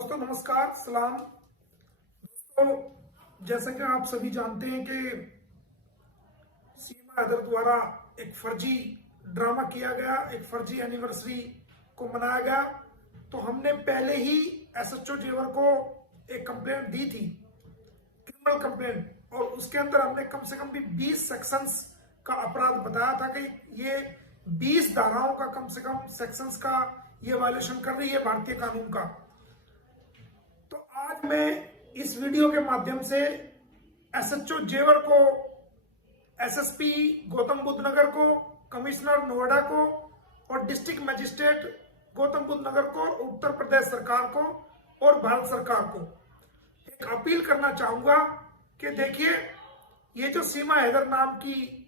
दोस्तों नमस्कार सलाम। दोस्तों जैसा कि आप सभी जानते हैं कि सीमा हैदर द्वारा एक फर्जी ड्रामा किया गया, एक फर्जी एनिवर्सरी को मनाया गया। तो हमने पहले ही एसएचओ जेवर को एक कंप्लेंट दी थी, क्रिमिनल कंप्लेंट, और उसके अंदर हमने कम से कम भी 20 सेक्शंस का अपराध बताया था कि ये 20 धाराओं का कम से कम सेक्शंस का ये वायलेशन कर रही है भारतीय कानून का। तो आज मैं इस वीडियो के माध्यम से एसएचओ जेवर को, एसएसपी गौतम बुद्ध नगर को, कमिश्नर नोएडा को और डिस्ट्रिक्ट मजिस्ट्रेट गौतम बुद्ध नगर को, उत्तर प्रदेश सरकार को और भारत सरकार को एक अपील करना चाहूंगा कि देखिए, ये जो सीमा हैदर नाम की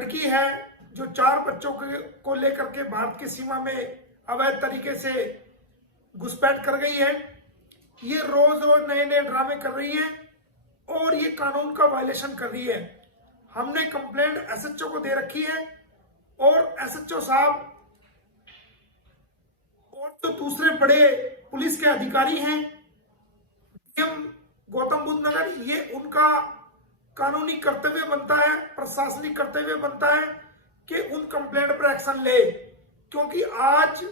लड़की है जो 4 बच्चों को लेकर के भारत की सीमा में अवैध तरीके से घुसपैठ कर गई है, ये रोज रोज नए नए ड्रामे कर रही है और ये कानून का वायलेशन कर रही है। हमने कंप्लेंट एसएचओ को दे रखी है और एसएचओ साहब और जो दूसरे बड़े पुलिस के अधिकारी हैं, डीएम गौतम बुद्ध नगर, ये उनका कानूनी कर्तव्य बनता है, प्रशासनिक कर्तव्य बनता है कि उन कंप्लेंट पर एक्शन ले, क्योंकि आज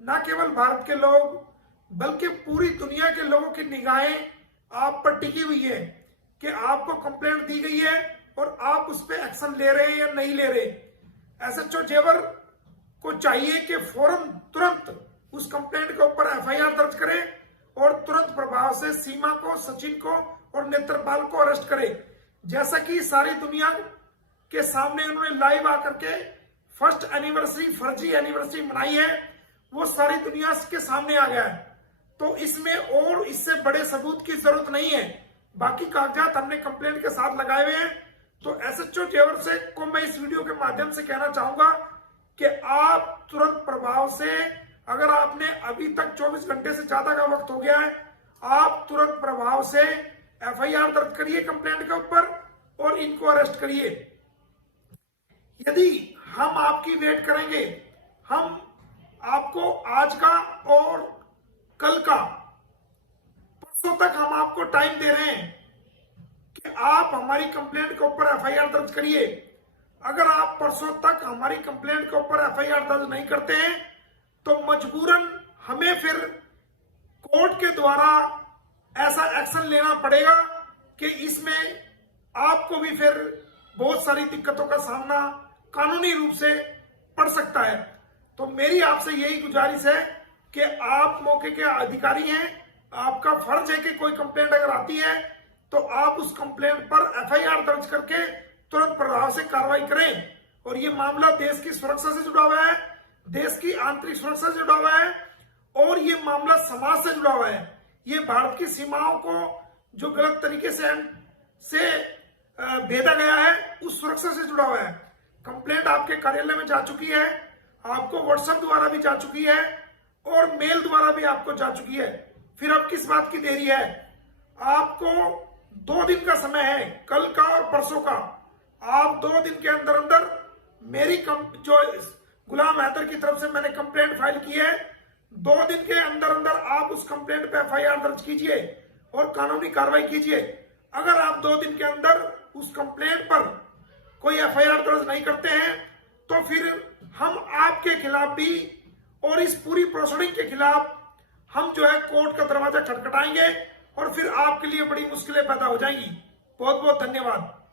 न केवल भारत के लोग बल्कि पूरी दुनिया के लोगों की निगाहें आप पर टिकी हुई है कि आपको कंप्लेंट दी गई है और आप उस पर एक्शन ले रहे हैं या नहीं ले रहे। एसएचओ जेवर को चाहिए कि फौरन तुरंत उस कंप्लेंट के ऊपर एफआईआर दर्ज करें और तुरंत प्रभाव से सीमा को, सचिन को और नेत्रपाल को अरेस्ट करे। जैसा कि सारी दुनिया के सामने उन्होंने लाइव आकर के फर्स्ट एनिवर्सरी, फर्जी एनिवर्सरी मनाई है, वो सारी दुनिया के सामने आ गया है। तो इसमें और इससे बड़े सबूत की जरूरत नहीं है। बाकी कागजात हमने कंप्लेंट के साथ लगाए हुए हैं। तो एसएचओ जेवर से को मैं इस वीडियो के माध्यम से कहना चाहूंगा कि आप तुरंत प्रभाव से, अगर आपने अभी तक 24 घंटे से ज्यादा का वक्त हो गया है, आप तुरंत प्रभाव से एफआईआर दर्ज करिए कंप्लेंट के ऊपर और इनको अरेस्ट करिए। यदि हम आपकी वेट करेंगे, हम आपको आज का और कल का, परसों तक हम आपको टाइम दे रहे हैं कि आप हमारी कंप्लेंट के ऊपर एफआईआर दर्ज करिए। अगर आप परसों तक हमारी कंप्लेंट के ऊपर एफआईआर दर्ज नहीं करते हैं तो मजबूरन हमें फिर कोर्ट के द्वारा ऐसा एक्शन लेना पड़ेगा कि इसमें आपको भी फिर बहुत सारी दिक्कतों का सामना कानूनी रूप से पड़ सकता है। तो मेरी आपसे यही गुजारिश है कि आप मौके के अधिकारी हैं, आपका फर्ज है कि कोई कंप्लेंट अगर आती है तो आप उस कंप्लेंट पर एफआईआर दर्ज करके तुरंत प्रभाव से कार्रवाई करें। और ये मामला देश की सुरक्षा से जुड़ा हुआ है, देश की आंतरिक सुरक्षा से जुड़ा हुआ है और ये मामला समाज से जुड़ा हुआ है। ये भारत की सीमाओं को जो गलत तरीके से भेदा गया है उस सुरक्षा से जुड़ा हुआ है। कंप्लेंट आपके कार्यालय में जा चुकी है, आपको व्हाट्सएप द्वारा भी जा चुकी है और मेल द्वारा भी आपको जा चुकी है। फिर अब किस बात की देरी है? आपको 2 दिन का समय है, कल का और परसों का। आप 2 दिन के अंदर अंदर मेरी जो गुलाम हैदर की तरफ से मैंने कंप्लेंट फाइल की है, 2 दिन के अंदर अंदर आप उस कंप्लेंट पे एफआईआर दर्ज कीजिए और कानूनी कार्रवाई कीजिए। अगर आप 2 दिन के अंदर उस कंप्लेंट पर कोई एफआईआर दर्ज नहीं करते हैं तो फिर हम आपके खिलाफ भी और इस पूरी प्रोसीडिंग के खिलाफ हम जो है कोर्ट का दरवाजा खटखटाएंगे और फिर आपके लिए बड़ी मुश्किलें पैदा हो जाएंगी। बहुत बहुत धन्यवाद।